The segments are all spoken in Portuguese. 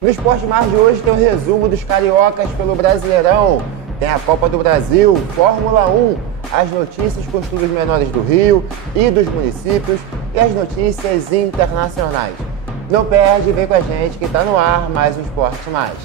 No Esporte Mais de hoje tem o resumo dos cariocas pelo Brasileirão. Tem a Copa do Brasil, Fórmula 1, as notícias com os clubes menores do Rio e dos municípios e as notícias internacionais. Não perde, vem com a gente que está no ar mais um Esporte Mais.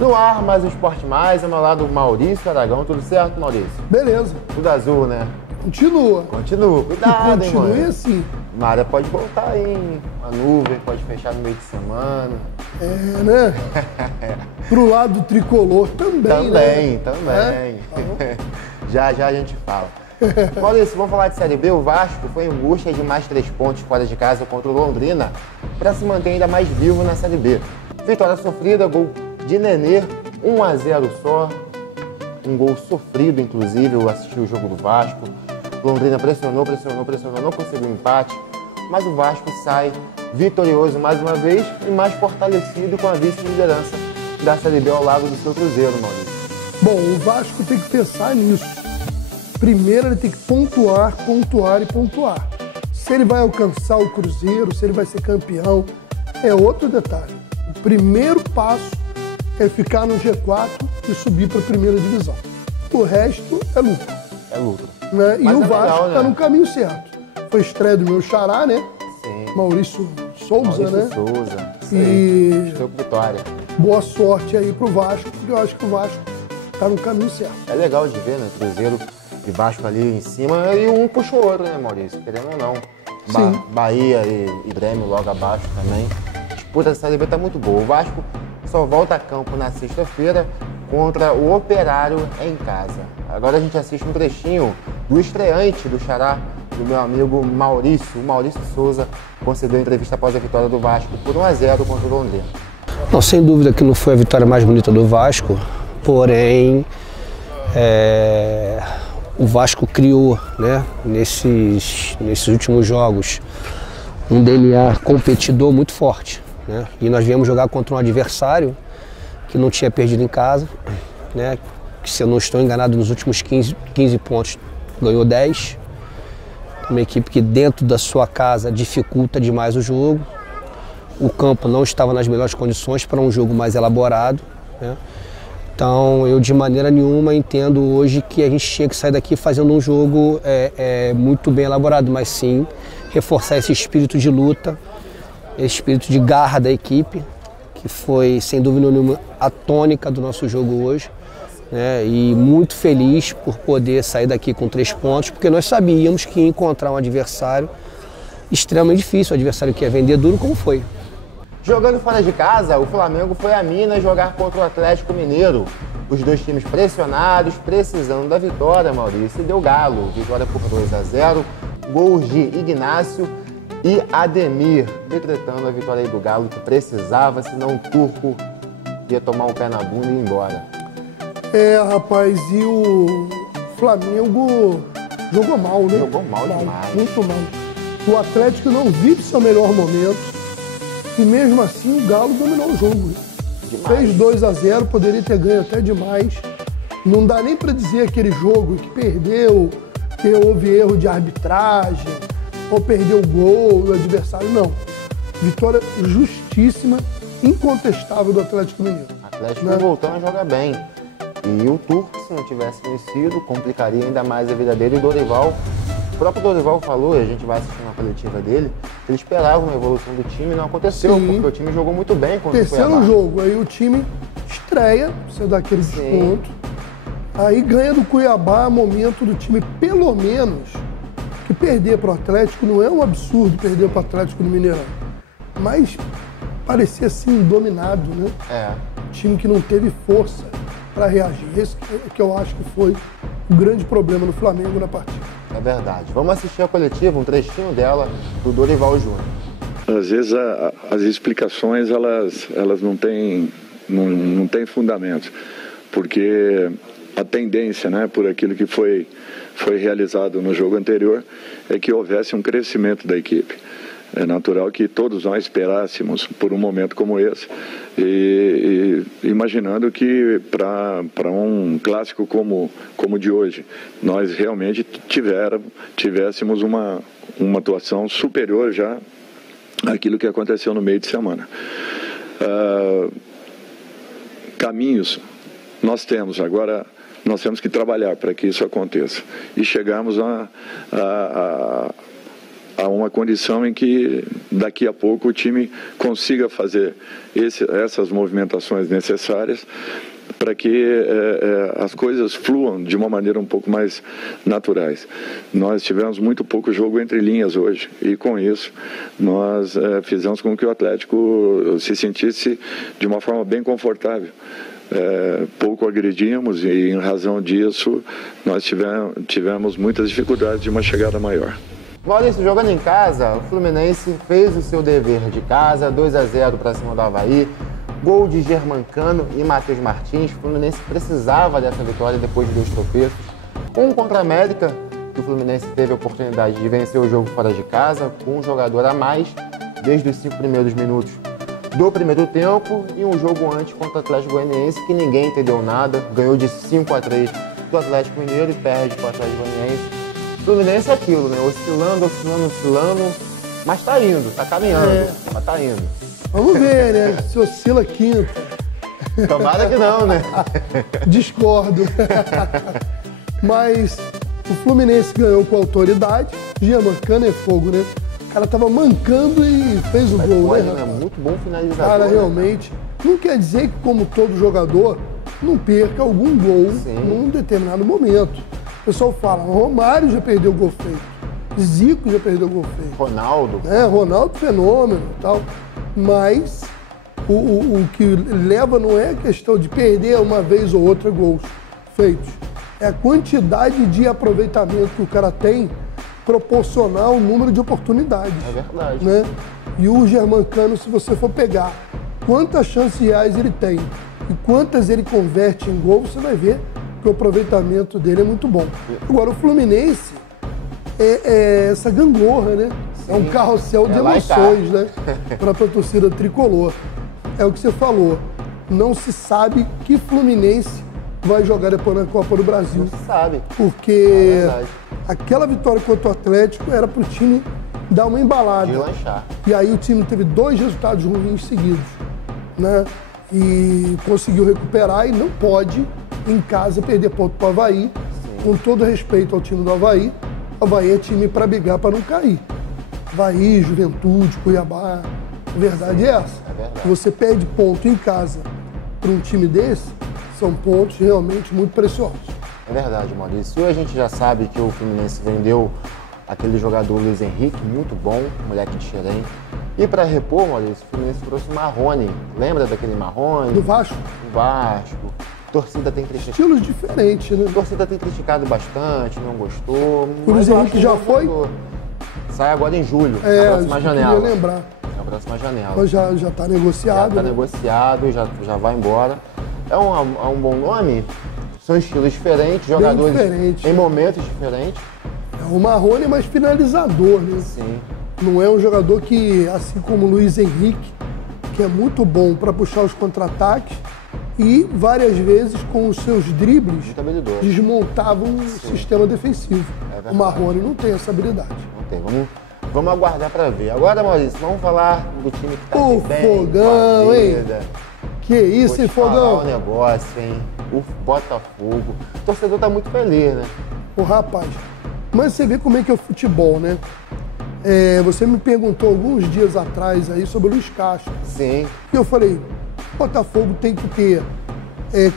No ar, mais um Esporte Mais, ao meu lado Maurício Aragão. Tudo certo, Maurício? Beleza. Tudo azul, né? Continua. Continua. Cuidado, hein, mano? Continue assim. Uma área pode voltar aí, hein? A nuvem pode fechar no meio de semana. É, né? Pro lado tricolor também, né? Também. Já a gente fala. Maurício, vamos falar de Série B. O Vasco foi em busca de mais 3 pontos fora de casa contra o Londrina para se manter ainda mais vivo na Série B. Vitória sofrida, gol de Nenê, 1-0 só. Um gol sofrido, inclusive. Eu assisti o jogo do Vasco. Londrina pressionou, não conseguiu empate. Mas o Vasco sai vitorioso mais uma vez e mais fortalecido com a vice-liderança da Série B ao lado do seu Cruzeiro, Maurício. Bom, o Vasco tem que pensar nisso. Primeiro ele tem que pontuar. Se ele vai alcançar o Cruzeiro, se ele vai ser campeão, é outro detalhe. O primeiro passo é ficar no G4 e subir para a primeira divisão. O resto é lucro. É lucro. Né? E o é Vasco está no caminho certo. Foi estreia do meu xará, né? Sim. Maurício Souza, né? Souza. E estou com vitória. Boa sorte aí pro Vasco, porque eu acho que o Vasco tá no caminho certo. É legal de ver, né? Cruzeiro e Vasco ali em cima e um puxa o outro, né, Maurício? Querendo ou não. Sim. Bahia e Grêmio logo abaixo também. A disputa da Série B tá muito boa. O Vasco só volta a campo na sexta-feira contra o Operário em casa. Agora a gente assiste um trechinho do estreante do xará do meu amigo Maurício. O Maurício Souza concedeu entrevista após a vitória do Vasco por 1-0 contra o Londrina. Não, sem dúvida que não foi a vitória mais bonita do Vasco, porém o Vasco criou, né, nesses últimos jogos um DNA competidor muito forte, né? E nós viemos jogar contra um adversário que não tinha perdido em casa, né? Que, se eu não estou enganado, nos últimos 15 pontos ganhou 10. Uma equipe que dentro da sua casa dificulta demais o jogo. O campo não estava nas melhores condições para um jogo mais elaborado, né? Então eu de maneira nenhuma entendo hoje que a gente tinha que sair daqui fazendo um jogo muito bem elaborado, mas sim reforçar esse espírito de luta, esse espírito de garra da equipe, que foi sem dúvida nenhuma a tônica do nosso jogo hoje, né? E muito feliz por poder sair daqui com 3 pontos, porque nós sabíamos que ia encontrar um adversário extremamente difícil, um adversário que ia vender duro como foi. Jogando fora de casa, o Flamengo foi a Minas jogar contra o Atlético Mineiro. Os dois times pressionados, precisando da vitória, Maurício, e deu galo. Vitória por 2-0, gols de Ignácio e Ademir, decretando a vitória aí do Galo, que precisava, senão o Turco ia tomar um pé na bunda e ir embora. Rapaz, e o Flamengo jogou mal, né? Jogou mal demais. Muito mal. O Atlético não vive seu melhor momento. E mesmo assim o Galo dominou o jogo. Fez 2-0, poderia ter ganho até demais. Não dá nem para dizer aquele jogo que perdeu, que houve erro de arbitragem, ou perdeu o gol do adversário, não. Vitória justíssima, incontestável do Atlético Mineiro. O Atlético voltando a jogar bem. E o Turco, se não tivesse vencido, complicaria ainda mais a vida dele. O próprio Dorival falou, e a gente vai assistir na coletiva dele, que ele esperava uma evolução do time, não aconteceu, Sim. porque o time jogou muito bem contra o Cuiabá. Terceiro jogo, aí o time estreia, você dá aquele desconto, aí ganha do Cuiabá, momento do time, pelo menos, que perder para o Atlético não é um absurdo perder para o Atlético no Mineirão, mas parecia assim dominado, né? Time que não teve força para reagir. Esse que eu acho que foi o grande problema no Flamengo na partida. É verdade. Vamos assistir a coletiva, um trechinho dela, do Dorival Júnior. Às vezes as explicações elas não têm fundamento, porque a tendência, né, por aquilo que foi realizado no jogo anterior, é que houvesse um crescimento da equipe. É natural que todos nós esperássemos por um momento como esse, e imaginando que para um clássico como o de hoje, nós realmente tivéssemos uma atuação superior já àquilo que aconteceu no meio de semana. Caminhos nós temos, agora nós temos que trabalhar para que isso aconteça e chegarmos a uma condição em que daqui a pouco o time consiga fazer essas movimentações necessárias para que as coisas fluam de uma maneira um pouco mais naturais. Nós tivemos muito pouco jogo entre linhas hoje e com isso nós fizemos com que o Atlético se sentisse de uma forma bem confortável. Pouco agredimos e em razão disso nós tivemos muitas dificuldades de uma chegada maior. Maurício, jogando em casa, o Fluminense fez o seu dever de casa, 2-0 para cima do Avaí, gol de Germancano e Matheus Martins. O Fluminense precisava dessa vitória depois de 2 tropeços. Um contra a América, que o Fluminense teve a oportunidade de vencer o jogo fora de casa, com um jogador a mais, desde os 5 primeiros minutos do primeiro tempo, e um jogo antes contra o Atlético Goianiense, que ninguém entendeu nada, ganhou de 5-3 do Atlético Mineiro e perde para o Atlético Goianiense. O Fluminense é aquilo, né? Oscilando, mas tá indo, tá caminhando, mas tá indo. Vamos ver, né? Se oscila quinta. Tomara que não, né? Discordo. Mas o Fluminense ganhou com autoridade. Germancano é fogo, né? O cara tava mancando e fez o gol, né? É muito bom finalizador. Cara, realmente. Não quer dizer que, como todo jogador, não perca algum gol num determinado momento. O pessoal fala, Romário já perdeu gol feito, Zico já perdeu gol feito. Ronaldo. Ronaldo fenômeno e tal. Mas o que leva não é a questão de perder uma vez ou outra gols feitos. É a quantidade de aproveitamento que o cara tem proporcional ao número de oportunidades. É verdade. Né? E o Germancano, se você for pegar quantas chances reais ele tem e quantas ele converte em gol, você vai ver que o aproveitamento dele é muito bom. Agora, o Fluminense é essa gangorra, né? É um carrossel de emoções, né? Para a torcida tricolor. É o que você falou. Não se sabe que Fluminense vai jogar depois na Copa do Brasil. Não se sabe. Porque aquela vitória contra o Atlético era para o time dar uma embalada. De lanchar. E aí o time teve 2 resultados ruins seguidos, né? E conseguiu recuperar e não pode, em casa, perder ponto para o Avaí. Com todo respeito ao time do Avaí, o Avaí é time para brigar para não cair. Avaí, Juventude, Cuiabá, a verdade é essa. É verdade. Você perde ponto em casa para um time desse, são pontos realmente muito preciosos. É verdade, Maurício. E a gente já sabe que o Fluminense vendeu aquele jogador Luiz Henrique, muito bom, moleque de Xerém. E para repor, Maurício, o Fluminense trouxe o Marrone. Lembra daquele Marrone? Do Vasco? Do Vasco. Torcida tem criticado. Estilos diferentes, né? Torcida tem criticado bastante, não gostou. O Luiz Henrique já foi? Sai agora em julho, na próxima janela. Eu queria lembrar. Na próxima janela. Mas já está negociado. Já está negociado, já vai embora. É um bom nome, são estilos diferentes, jogadores em momentos diferentes. O Marrone é mais finalizador, né? Sim. Não é um jogador que, assim como o Luiz Henrique, que é muito bom para puxar os contra-ataques e várias vezes com os seus dribles desmontava um sistema defensivo. O Marrone não tem essa habilidade. Não tem. Vamos aguardar para ver. Agora, Maurício, vamos falar do time que está bem. O Fogão, hein? Que isso, hein, Fogão? O negócio, hein? O Botafogo. O torcedor tá muito feliz, né? O rapaz, mas você vê como é que é o futebol, né? Você me perguntou alguns dias atrás aí sobre o Luiz Castro. Sim. E eu falei, o Botafogo tem que ter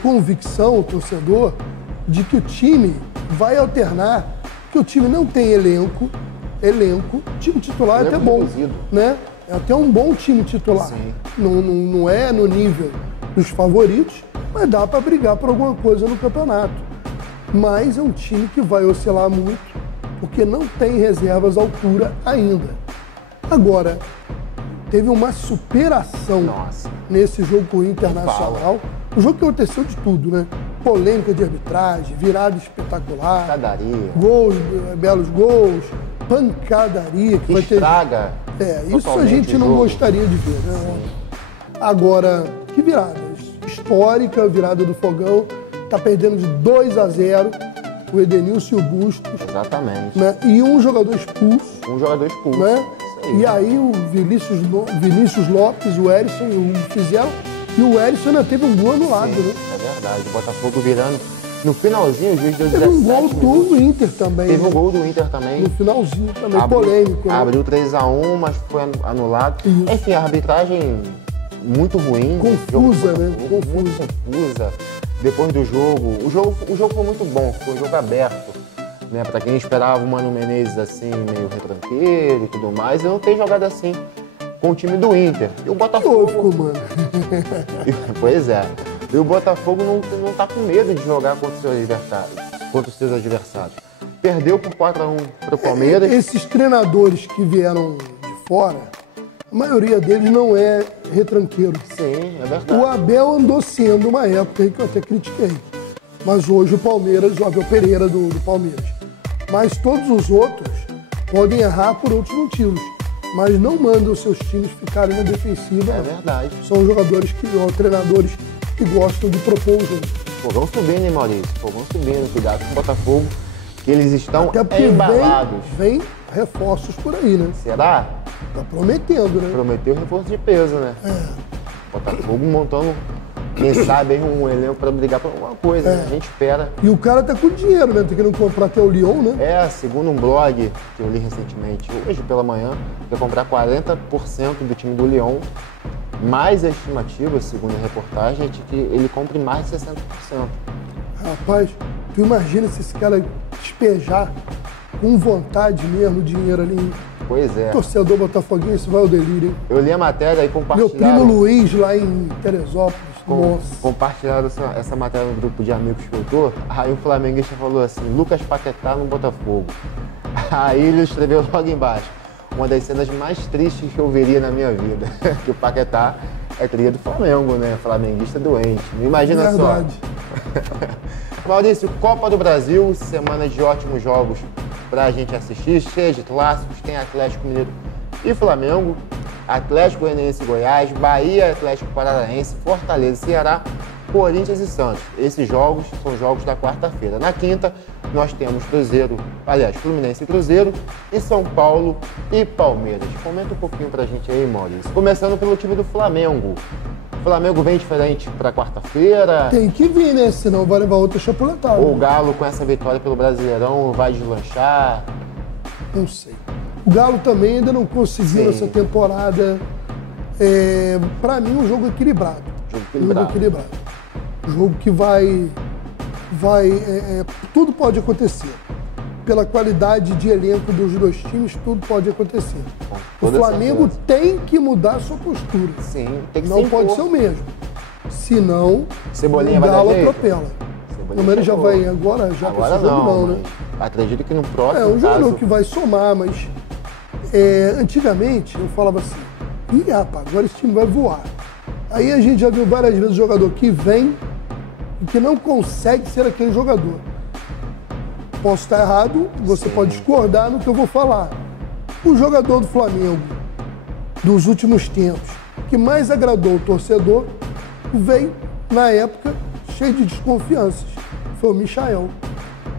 convicção, o torcedor, de que o time vai alternar, que o time não tem elenco, time titular é até bom, né? É até um bom time titular. Sim. Não é no nível dos favoritos, mas dá para brigar por alguma coisa no campeonato. Mas é um time que vai oscilar muito, porque não tem reservas à altura ainda. Agora, teve uma superação nesse jogo com o Internacional. O jogo que aconteceu de tudo, né? Polêmica de arbitragem, virada espetacular. Pancadaria. Gols, belos gols, pancadaria. Que estraga Isso a gente não gostaria de ver, né? Agora, que virada? Histórica, virada do Fogão. Tá perdendo de 2-0. O Edenilson e o Bustos. Exatamente. Né? E um jogador expulso. Um jogador expulso. Né? E aí o Vinícius Lopes, o Erisson e o Fizel. E o Erisson ainda teve um gol anulado, né? É verdade. O Botafogo virando. No finalzinho, o juiz deu 17 Teve um gol do Inter também. Teve né? um gol do Inter também. No finalzinho também, polêmico. Né? Abriu 3-1, mas foi anulado. Enfim, a arbitragem muito ruim. Confusa, né? Muito confusa. Depois do jogo. O jogo foi muito bom, foi um jogo aberto. Né? Pra quem esperava o Mano Menezes assim, meio retranqueiro e tudo mais, eu não tenho jogado assim com o time do Inter. E o Botafogo. Mano. Pois é. E o Botafogo não tá com medo de jogar contra os seus adversários. Perdeu por 4-1 pro Palmeiras. Esses treinadores que vieram de fora, a maioria deles não é retranqueiro. Sim, é verdade. O Abel andou sendo uma época que eu até critiquei. Mas hoje o Palmeiras, o Abel Pereira do Palmeiras. Mas todos os outros podem errar por outros motivos. Mas não mandam os seus times ficarem na defensiva. É verdade. São jogadores treinadores que gostam de propor o jogo. Fogão subindo, hein, Maurício? Fogão subindo, cuidado com o Botafogo, que eles estão Até porque embalados. Vem reforços por aí, né? Será? Tá prometendo, né? Prometeu reforço de peso, né? Botafogo montando, quem sabe, aí um elenco para brigar por alguma coisa, né? A gente espera. E o cara tá com dinheiro, né? Tá querendo comprar até o Lyon, né? Segundo um blog que eu li recentemente, hoje pela manhã, quer comprar 40% do time do Lyon. Mais a estimativa, segundo a reportagem, é de que ele compre mais de 60%. Rapaz, tu imagina se esse cara despejar com vontade mesmo o dinheiro ali. Pois é. Torcedor botafoguense, isso vai ao delírio, hein? Eu li a matéria e compartilharam. Meu primo Luiz, lá em Teresópolis, nossa. Compartilharam essa matéria no grupo de amigos que eu tô. Aí o flamenguista falou assim, Lucas Paquetá no Botafogo. Aí ele escreveu logo embaixo. Uma das cenas mais tristes que eu veria na minha vida. Que o Paquetá é cria do Flamengo, né? Flamenguista doente. Imagina Verdade. Só. Maurício, Copa do Brasil, semana de ótimos jogos pra gente assistir, cheia de clássicos, tem Atlético Mineiro e Flamengo, Atlético Goianiense e Goiás, Bahia, Atlético Paranaense, Fortaleza e Ceará, Corinthians e Santos. Esses jogos são jogos da quarta-feira. Na quinta, nós temos Fluminense e Cruzeiro, e São Paulo e Palmeiras. Comenta um pouquinho pra gente aí, Maurício. Começando pelo time do Flamengo. O Flamengo vem diferente pra quarta-feira? Tem que vir, né? Senão vai levar outra chapuletada. Ou o Galo, com essa vitória pelo Brasileirão, vai deslanchar? Não sei. O Galo também ainda não conseguiu nessa temporada. Pra mim, um jogo equilibrado. Jogo que tudo pode acontecer. Pela qualidade de elenco dos dois times, tudo pode acontecer. O Flamengo tem que mudar a sua postura. Sim, tem que Não pode ser o mesmo. Senão, o Galo atropela. Mas ele já vai agora, já agora não, né? Acredito que no próximo um jogador que vai somar, mas antigamente eu falava assim, rapaz, agora esse time vai voar. Aí a gente já viu várias vezes o jogador que vem e que não consegue ser aquele jogador. Posso estar errado, você pode discordar no que eu vou falar. O jogador do Flamengo dos últimos tempos que mais agradou o torcedor veio, na época, cheio de desconfianças. Foi o Michael,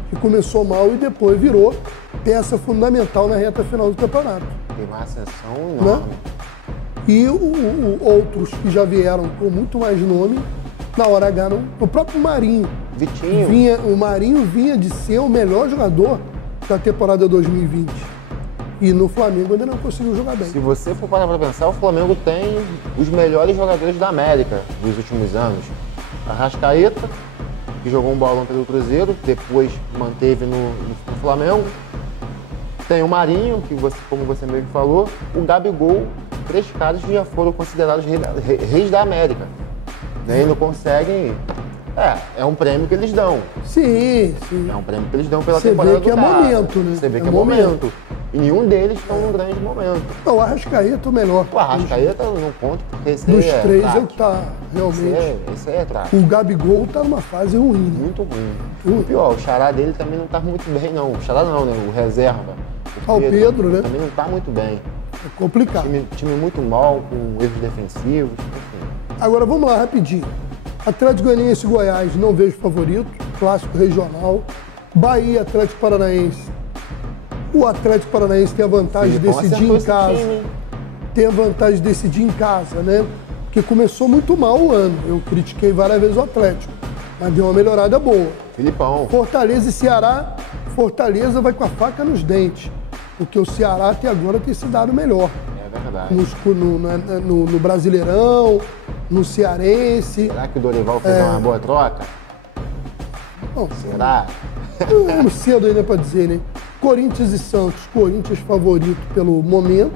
que começou mal e depois virou peça fundamental na reta final do campeonato. Tem uma ascensão enorme. Né? E outros que já vieram com muito mais nome, na hora H, o próprio Marinho. Vitinho. O Marinho vinha de ser o melhor jogador da temporada 2020. E no Flamengo ainda não conseguiu jogar bem. Se você for parar pra pensar, o Flamengo tem os melhores jogadores da América dos últimos anos. Arrascaeta, que jogou um bolão pelo Cruzeiro, depois manteve no Flamengo. Tem o Marinho, que como você mesmo falou, o Gabigol, 3 caras que já foram considerados reis da América. E não conseguem. É um prêmio que eles dão. Sim. É um prêmio que eles dão pela temporada do cara. Você vê que é momento, né? Você vê que é momento. E nenhum deles está num grande momento. O Arrascaeta é o melhor. O Arrascaeta eu não conto, porque esse dos três é o que tá realmente. Esse aí é trágico. O Gabigol tá numa fase ruim. Né? Muito ruim. O pior, o xará dele também não tá muito bem, não. O xará não, né? O reserva. O Pedro, né? Também não tá muito bem. É complicado. Time muito mal, com erros defensivos, enfim. Agora vamos lá, rapidinho. Atlético Goianiense e Goiás, não vejo favorito. Clássico regional. Bahia, Atlético Paranaense. O Atlético Paranaense tem a vantagem de decidir em casa. Tem a vantagem de decidir em casa, né? Porque começou muito mal o ano. Eu critiquei várias vezes o Atlético, mas deu uma melhorada boa. Filipão. Fortaleza e Ceará. Fortaleza vai com a faca nos dentes, porque o Ceará até agora tem se dado melhor. É verdade. No Brasileirão, no Cearense. Será que o Dorival fez uma boa troca? Bom, será? É cedo ainda para dizer, né? Corinthians e Santos. Corinthians favorito pelo momento.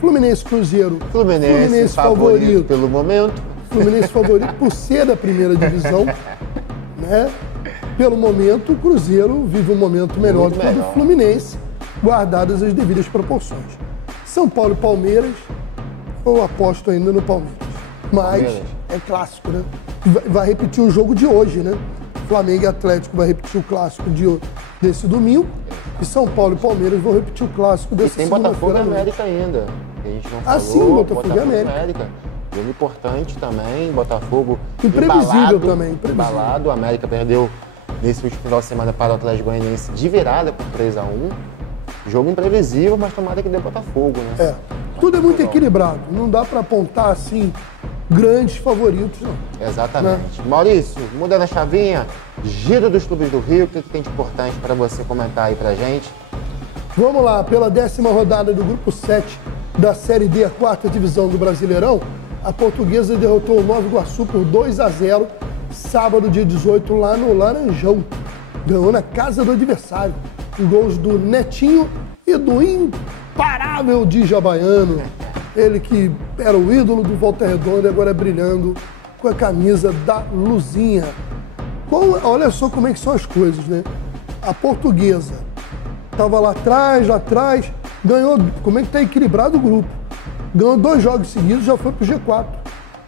Fluminense Cruzeiro. Fluminense favorito pelo momento. Fluminense favorito por ser da primeira divisão, né? Pelo momento, o Cruzeiro vive um momento melhor do que o do Fluminense, guardadas as devidas proporções. São Paulo e Palmeiras, eu aposto ainda no Palmeiras. Mas é clássico, né? Vai repetir o jogo de hoje, né? Flamengo e Atlético vai repetir o clássico desse domingo. E São Paulo e Palmeiras vão repetir o clássico desse domingo. E tem Botafogo e América ainda, que a gente não falou. Sim, Botafogo e América. Jogo importante também, Botafogo imprevisível também. Embalado, o América perdeu nesse último final de semana para o Atlético Goianiense de virada por 3-1. Jogo imprevisível, mas tomara que dê Botafogo, né? Tudo é muito equilibrado, não dá para apontar assim grandes favoritos, não. Exatamente. Né? Maurício, mudando a chavinha, giro dos clubes do Rio, o que tem de importante para você comentar aí pra gente? Vamos lá, pela 10ª rodada do Grupo 7 da Série D, a 4ª divisão do Brasileirão, a Portuguesa derrotou o Nova Iguaçu por 2-0, sábado, dia 18, lá no Laranjão. Ganhou na casa do adversário. Gols do Netinho e do imparável Dija Baiano. Ele que era o ídolo do Volta Redonda e agora é brilhando com a camisa da Luzinha. Olha só como é que são as coisas, né? A Portuguesa estava lá atrás, ganhou. Como é que está equilibrado o grupo? Ganhou 2 jogos seguidos, já foi pro G4.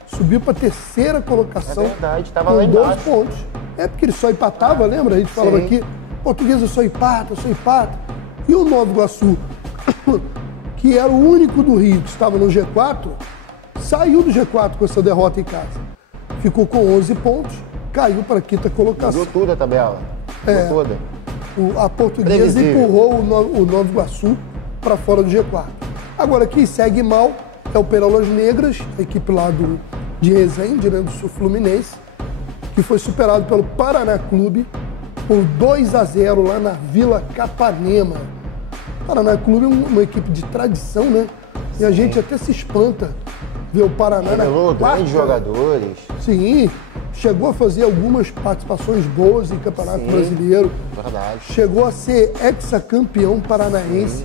Subiu para a 3ª colocação. É verdade, estava lá embaixo. 2 pontos. É porque ele só empatava, lembra? A gente falava aqui, Portuguesa só empata. E o Nova Iguaçu, que era o único do Rio que estava no G4, saiu do G4 com essa derrota em casa. Ficou com 11 pontos, caiu para a 5ª colocação. Mudou tudo a tabela. Mudou toda. A Portuguesa empurrou o Nova Iguaçu para fora do G4. Agora, quem segue mal é o Pérolas Negras, a equipe lá de Resende, né, do Sul Fluminense, que foi superado pelo Paraná Clube por 2-0 lá na Vila Capanema. O Paraná Clube é uma equipe de tradição, né? E a gente até se espanta ver o Paraná na grandes jogadores. Sim, chegou a fazer algumas participações boas em Campeonato Brasileiro. Verdade. Chegou a ser hexacampeão paranaense,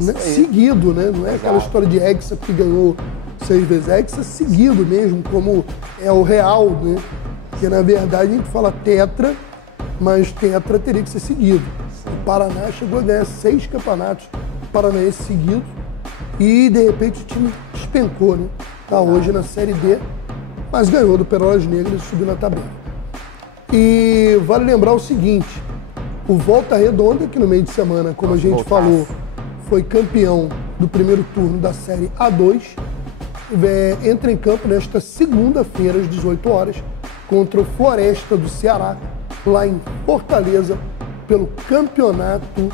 né? Seguido, né? Não é aquela história de hexa que ganhou 6 vezes, hexa seguido mesmo, como é o real, né? Porque na verdade a gente fala tetra, mas tetra teria que ser seguido. O Paraná chegou a ganhar 6 campeonatos paranaenses seguidos e de repente o time despencou, né? Está hoje na Série D, mas ganhou do Pérolas Negras e subiu na tabela. E vale lembrar o seguinte, o Volta Redonda, que no meio de semana, como a gente falou, foi campeão do primeiro turno da Série A2, entra em campo nesta segunda-feira, às 18 horas, contra o Floresta do Ceará, lá em Fortaleza, pelo campeonato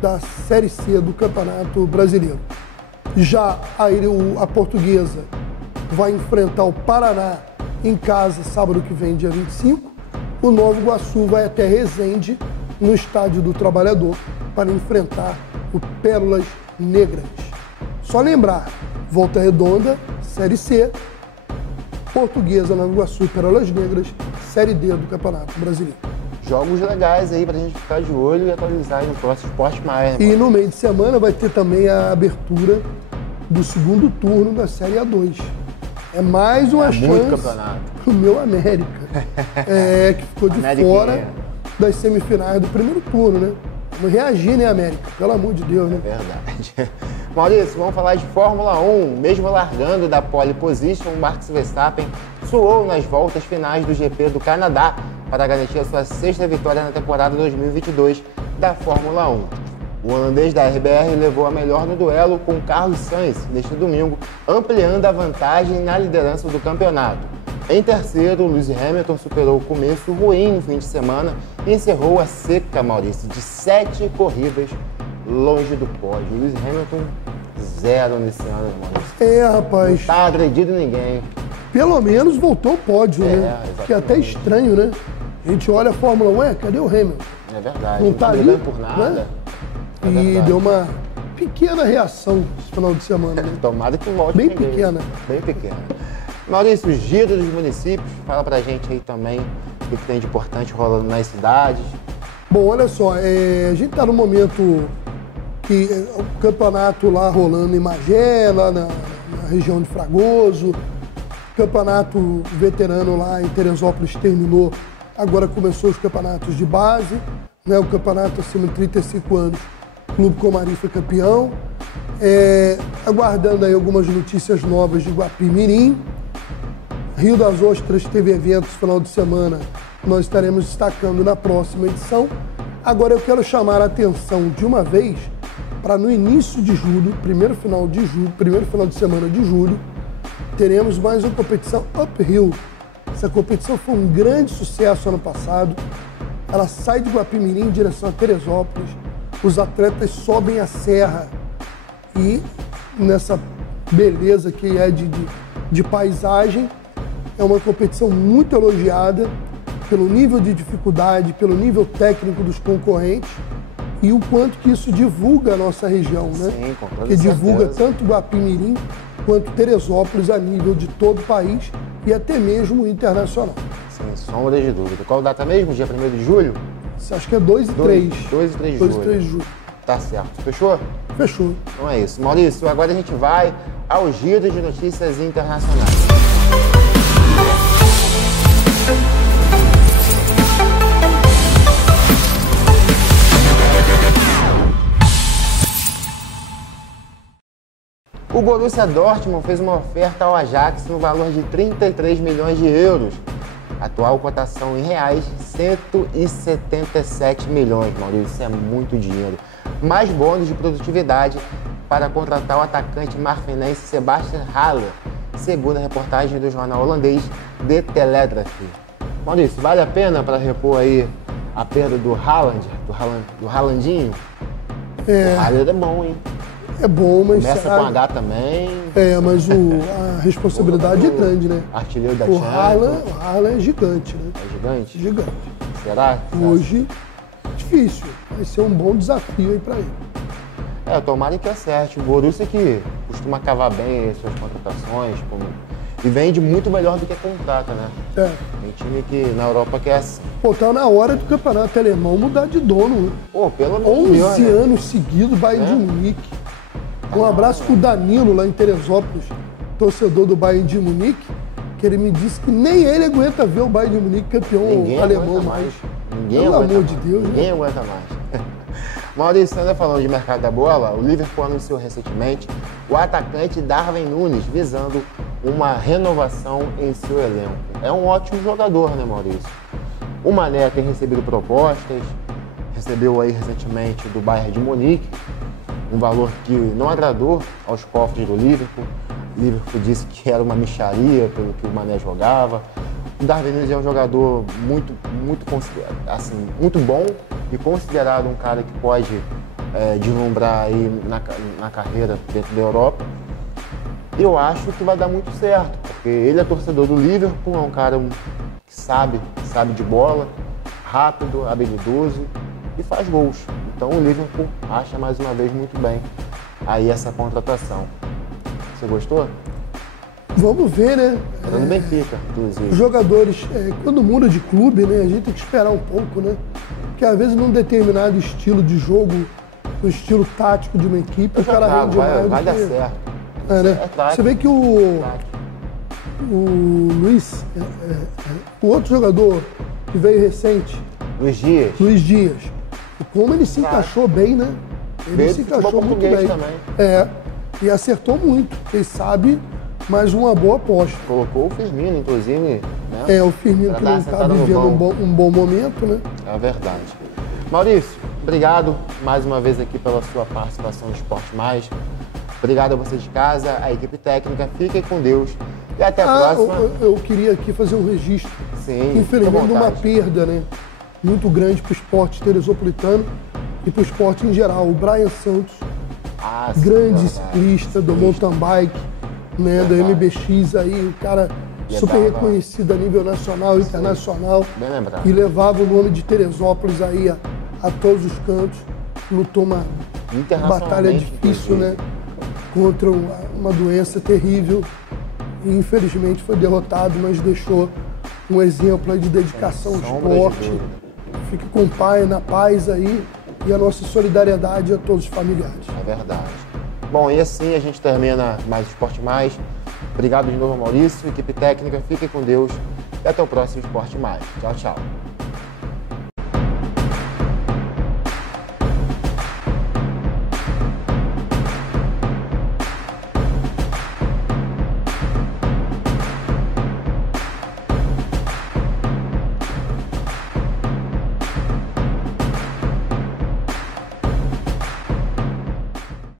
da Série C do Campeonato Brasileiro. Já a Portuguesa vai enfrentar o Paraná em casa sábado que vem, dia 25. O Nova Iguaçu vai até Resende, no Estádio do Trabalhador, para enfrentar o Pérolas Negras. Só lembrar, Volta Redonda, Série C, Portuguesa, Nova Iguaçu e Pérolas Negras, Série D do Campeonato Brasileiro. Jogos legais aí pra gente ficar de olho e atualizar aí no próximo Esporte Mais. E no meio de semana vai ter também a abertura do segundo turno da Série A2. É mais uma chance pro meu América, que ficou de fora das semifinais do primeiro turno, né? Vamos reagir, né, América? Pelo amor de Deus, né? É verdade. Maurício, vamos falar de Fórmula 1. Mesmo largando da pole position, o Max Verstappen suou nas voltas finais do GP do Canadá para garantir a sua 6ª vitória na temporada 2022 da Fórmula 1. O holandês da RBR levou a melhor no duelo com Carlos Sainz neste domingo, ampliando a vantagem na liderança do campeonato. Em terceiro, Lewis Hamilton superou o começo ruim no fim de semana e encerrou a seca, Maurício, de 7 corridas longe do pódio. Lewis Hamilton, 0 nesse ano, Maurício. Rapaz. Não tá agredindo ninguém. Pelo menos voltou ao pódio, né? Exatamente. Que é até estranho, né? A gente olha a Fórmula 1, cadê o Hamilton? É verdade. Não tá ali, brigando por nada. né? É E deu uma pequena reação esse final de semana, né? Tomada que volte. Bem pequena. Bem pequena. Maurício, giro dos municípios, fala pra gente aí também o que tem de importante rolando nas cidades. Bom, olha só, a gente tá num momento que o campeonato lá rolando em Magé, lá na região de Fragoso, campeonato veterano lá em Teresópolis terminou, agora começou os campeonatos de base, né? O campeonato acima de 35 anos, o Clube Comari foi campeão, aguardando aí algumas notícias novas de Guapimirim. Rio das Ostras teve eventos no final de semana, nós estaremos destacando na próxima edição. Agora eu quero chamar a atenção de uma vez para no início de julho, primeiro final de semana de julho, teremos mais uma competição uphill. Essa competição foi um grande sucesso ano passado. Ela sai de Guapimirim em direção a Teresópolis. Os atletas sobem a serra e nessa beleza que é de paisagem, é uma competição muito elogiada pelo nível de dificuldade, pelo nível técnico dos concorrentes e o quanto que isso divulga a nossa região, né? Sim, com toda que divulga certeza. tanto Guapimirim quanto Teresópolis a nível de todo o país e até mesmo internacional. Sem sombra de dúvida. Qual data mesmo? Dia 1º de julho? Acho que é 2 e 3. 2 e 3 de 2 e julho. 3 de julho. Tá certo. Fechou? Fechou. Então é isso. Maurício, agora a gente vai ao giro de notícias internacionais. O Borussia Dortmund fez uma oferta ao Ajax no valor de 33 milhões de euros. Atual cotação em reais, 177 milhões, Maurício. Isso é muito dinheiro. Mais bônus de produtividade para contratar o atacante marfinense Sebastian Haller, segundo a reportagem do jornal holandês De Telegraph. Maurício, vale a pena para repor aí a perda do Haaland, do Haalandinho? O Haller é bom, hein? É bom, mas... Começa com H também. Mas a responsabilidade é grande, né? Artilheiro da O Champions. Haaland é gigante, né? É gigante? Gigante. Será? Hoje, difícil. Vai ser um bom desafio aí pra ele. Tomara que acerte. O Borussia que costuma cavar bem as suas contratações e vende muito melhor do que contrata, né? Tem time que na Europa quer assim. Pô, tá na hora do campeonato alemão mudar de dono, né? Pô, pelo amor de Deus, 11 né? anos seguidos, Bayern de Munique. Um abraço pro Danilo, lá em Teresópolis, torcedor do Bayern de Munique, que ele me disse que nem ele aguenta ver o Bayern de Munique campeão Ninguém alemão aguenta mais. Ninguém Pelo aguenta amor mais. de Deus, Ninguém né? aguenta mais. Maurício, ainda falando de mercado da bola, o Liverpool anunciou recentemente o atacante Darwin Núñez, visando uma renovação em seu elenco. É um ótimo jogador, né, Maurício? O Mané tem recebido propostas, recebeu aí recentemente do Bayern de Munique, um valor que não agradou aos cofres do Liverpool. O Liverpool disse que era uma mixaria pelo que o Mané jogava. O Darwin Núñez é um jogador muito bom e considerado um cara que pode deslumbrar aí na carreira dentro da Europa. Eu acho que vai dar muito certo, porque ele é torcedor do Liverpool, é um cara que sabe de bola, rápido, habilidoso e faz gols. Então o Liverpool acha mais uma vez muito bem aí essa contratação. Você gostou? Vamos ver, né? Tá no Benfica, inclusive. Os jogadores, quando muda de clube, né, a gente tem que esperar um pouco, né? Porque às vezes num determinado estilo de jogo, no estilo tático de uma equipe, o cara rende mais. Vai dar certo. Né? Você vê que o Luiz, o outro jogador que veio recente, Luiz Dias, como ele se encaixou bem, né? Ele se encaixou muito bem. Também. E acertou muito. Quem sabe, mais uma boa aposta. Colocou o Firmino, inclusive. Né? O Firmino que não está vivendo um bom momento, né? É verdade. Maurício, obrigado mais uma vez aqui pela sua participação no Esporte Mais. Obrigado a você de casa, a equipe técnica. Fiquem com Deus e até a próxima. Eu queria aqui fazer um registro. Sim, infelizmente, uma perda, né, muito grande para o esporte teresopolitano e para o esporte em geral. O Brian Santos, grande ciclista do mountain bike, né, da MBX aí, o cara super reconhecido a nível nacional e internacional. Bem lembrado. E levava o nome de Teresópolis aí a todos os cantos. Lutou uma batalha difícil, né, contra uma doença terrível. E infelizmente foi derrotado, mas deixou um exemplo aí de dedicação ao esporte. Fique com o pai, na paz aí, e a nossa solidariedade a todos os familiares. É verdade. Bom, e assim a gente termina mais Esporte Mais. Obrigado de novo, Maurício, equipe técnica, fiquem com Deus e até o próximo Esporte Mais. Tchau, tchau.